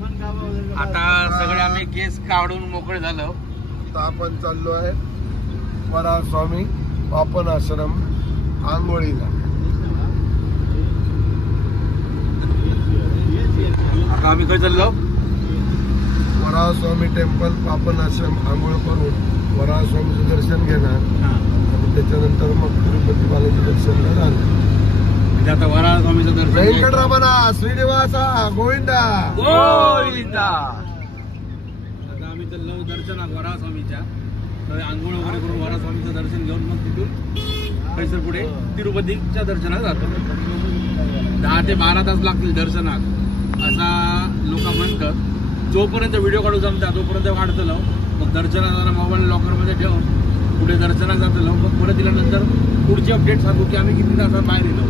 आता सगळे आम्ही केस काढून मोकळे झालो. आता आपण चाललो आहे वराह स्वामी पापन आश्रम आंघोळीला. आता आम्ही काय चाललो? वराह स्वामी टेम्पल पापन आश्रम आंघोळ करून वराह स्वामीचं दर्शन घेणार आणि त्याच्यानंतर मग तिरुपती बालाजी दर्शनला जाणार. आता वराह स्वामीचं दर्शन. वेंकटरमणा श्रीनिवासा गोविंदा गोविंदा. आता आम्ही चाललो दर्शनात वराह स्वामीच्या. तर आंघोळ वगैरे करून वराह स्वामीचं दर्शन घेऊन मग तिथून पैसर पुढे तिरुपतीच्या दर्शनात जातो. 10 ते 12 तास लागतील दर्शनात असा लोक म्हणतात. जोपर्यंत व्हिडिओ काढू जमता तोपर्यंत काढतलो. मग दर्शनात मोबाईल लॉकरमध्ये ठेवून पुढे दर्शनात जातलो. मग परत दिल्यानंतर पुढची अपडेट सांगू की आम्ही किती तासात बाहेर येतो.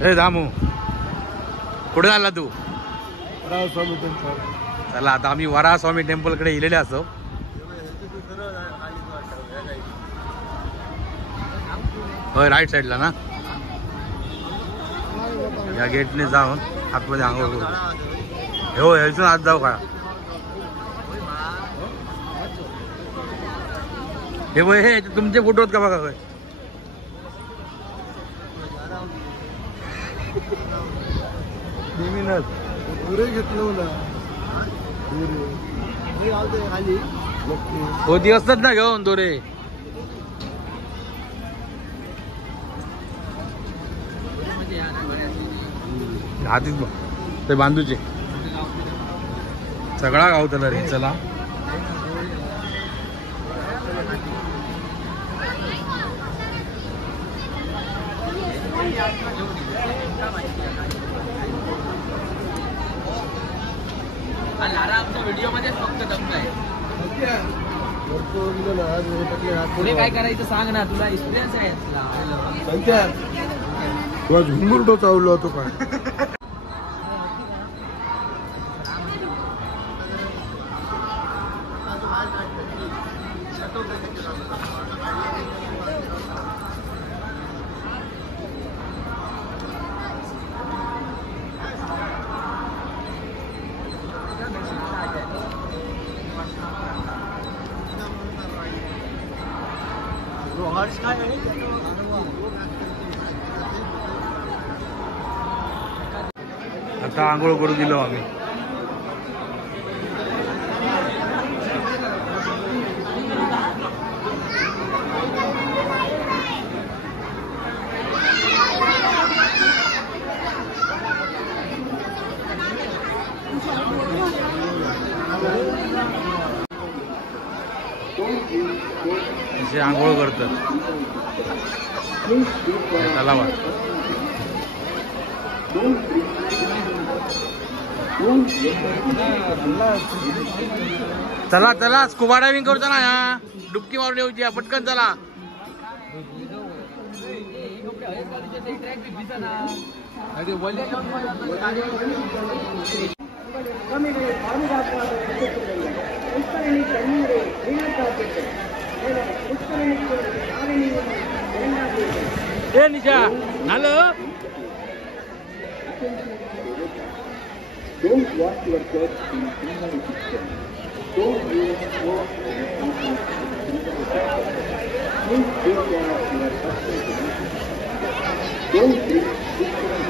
हे दामू कुठे झाला तू? वराह स्वामी टेम्पल. चला आता आम्ही वराह स्वामी टेम्पल कडे गेलेले असो. होय राईट साईडला ना. या गेटने जाऊन आतमध्ये आंघोळ करू. हो ह्यातून आत जाऊ का? हे वय हे तुमचे फोटो आहेत का बघा. होय पुरे घेतलं ना होती असतात ना घेऊन दोरे. हातीत ते बांधूचे सगळा गावतला रे. चला व्हिडिओ मध्ये फक्त दमलाय. पुढे काय करायचं सांग ना. तुला एक्सपिरियन्स आहे. तुला झुंबुरटो चावलो होतो काय? आता आंघोळ करून दिलो आम्ही. असे आंघोळ करतात तलावात. चला चला स्कुबा डायव्हिंग करू. चला डुबकी मारून येऊची पटकन. चला ए निशा hello. Don't wash your clothes in single kitchen. Don't use soap and Please take care of your personal belongings. Don't drink pictures.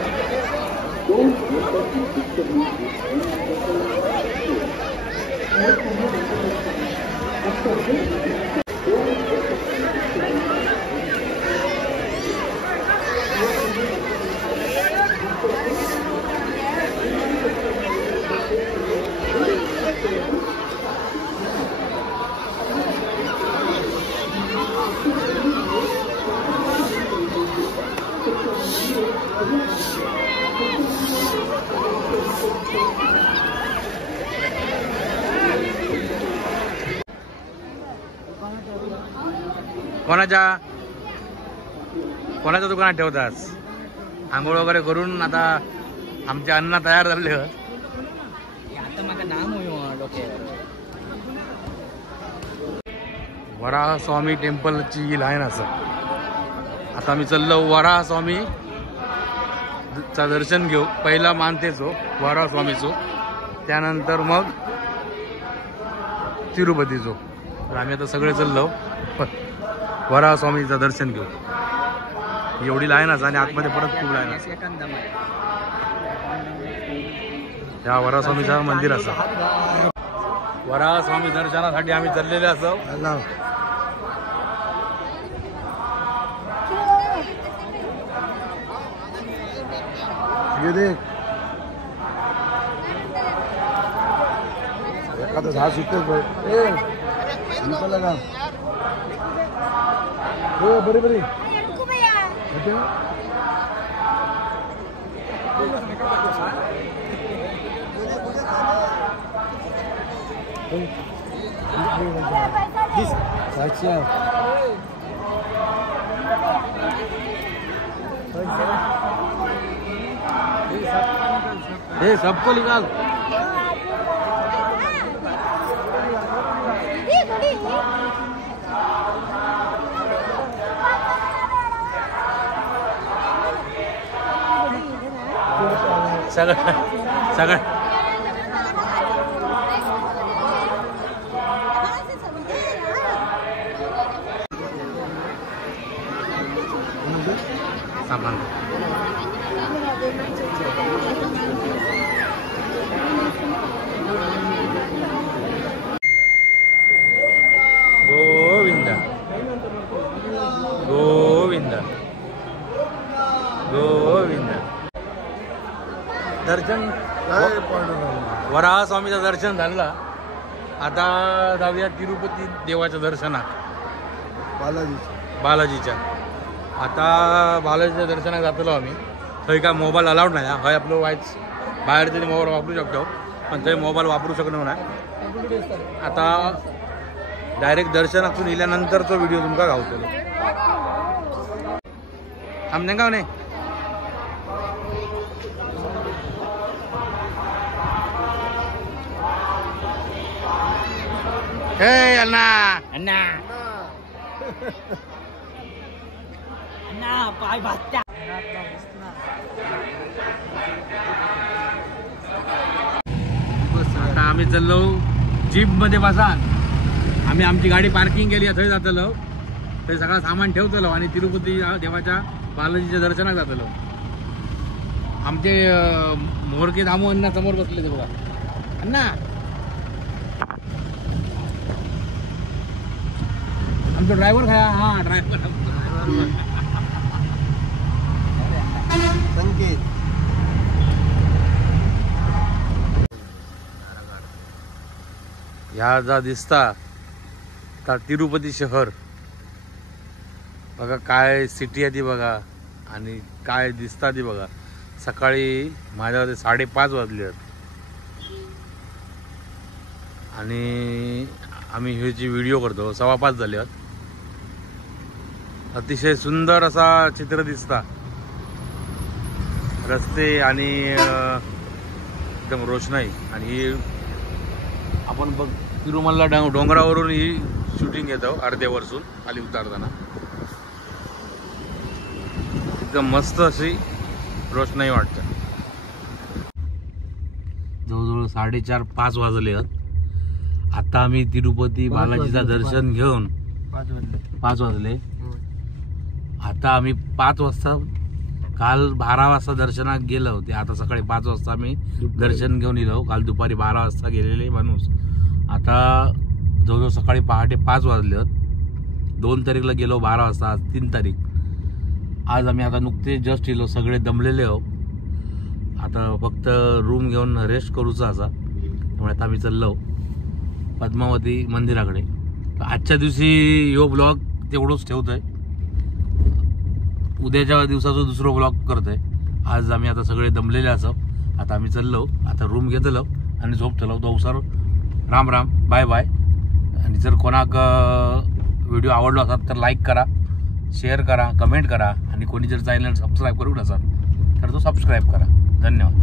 Don't look at the picture कोणाच्या दुकानात ठेवतास? आंघोळ वगैरे करून आता आमचे अन्न तयार झाले. आता माझं नाम वराह स्वामी टेम्पलची ही लाईन असं. आता आम्ही चाललो वराह स्वामी चा दर्शन घेऊ. पहिला मानतेचो वराह स्वामीचो, त्यानंतर मग तिरुपतीचो. तर आम्ही आता सगळे चाललो वराह स्वामीचं दर्शन घेऊ. एवढी लाईन असं आणि आतमध्ये परत खूप लाईन असं. त्या वराह स्वामीचं मंदिर असं. वराह स्वामी दर्शनासाठी आम्ही चाललेले असो. एखादं झाड सुटतोच बरी बरी हे सबको निकाल. सगळं सामान गोविंदा गोविंदा गोविंदा. दर्शन वराह स्वामीचं दर्शन झालं. आता जाऊया तिरुपती देवाच्या दर्शनात बालाजीच्या. आता बालाजीच्या दर्शनात जातलो आम्ही. थंय काय मोबाईल अलाउड नाही. हय आपलं वायच बाहेर तरी मोबाईल वापरू शकतो, पण थंय मोबाईल वापरू शकलो नाही. आता डायरेक्ट दर्शनातून येल्यानंतरचा व्हिडिओ तुमका गावतलो. थांबणे का नाही. हे अण्णा अण्णा अण्णा पाय भात्या. आता आम्ही चाललो जीप मध्ये बसा. आम्ही आमची गाडी पार्किंग केली. थंय जातलो. थंय सगळं सामान ठेवतलो आणि तिरुपती देवाच्या बालाजीच्या दर्शनात जातलो. आमचे मोरके दामू अण्णा समोर बसले ते बघा. अण्णा आमचा ड्रायव्हर खाया. हा ड्रायव्हर संकेत. ह्या जा दिसता त्या तिरुपती शहर बघा. काय सिटी आहे ती बघा आणि काय दिसता ती बघा. सकाळी माझ्या 5:30 वाजले आणि आम्ही ह्याची व्हिडिओ करतो. 5:15 झाले. अतिशय सुंदर असा चित्र दिसता. रस्ते आणि एकदम रोषणाई. आणि आपण बघ तिरुमला डोंगरावरून ही शूटिंग येतो अर्ध्यावरसून खाली उतारताना. एकदम मस्त अशी रोषणाई वाटतं. जवळजवळ 4:30-5 वाजले. आता आम्ही तिरुपती बालाजीचा दर्शन घेऊन 5 वाजले. आता आम्ही 5 वाजता काल 12 वाजता दर्शनात गेलो होते. आता सकाळी 5 वाजता आम्ही दर्शन घेऊन येलो. काल दुपारी 12 वाजता गेलेले माणूस. आता जवळजवळ सकाळी पहाटे 5 वाजले. 2 तारीखला गेलो 12 वाजता. आज 3 तारीख. आज आम्ही आता नुकते जस्ट येलो. सगळे दमलेले आहो. आता फक्त रूम घेऊन रेस्ट करूचा असा. त्यामुळे आता आम्ही चाललो पद्मावती मंदिराकडे. आजच्या दिवशी यो ब्लॉग तेवढंच ठेवतोय. उद्याच्या दिवसाचा दुसरा ब्लॉग करतोय. आज आम्ही आता सगळे दमलेले असो. आता आम्ही चाललो. आता रूम घेतलो आणि झोपतलो. तो सर राम राम बाय बाय. आणि जर कोणाक व्हिडिओ आवडला असाल तर लाईक करा, शेअर करा, कमेंट करा. आणि कोणी जर चॅनल सबस्क्राईब करू नसाल तर तो सबस्क्राईब करा. धन्यवाद.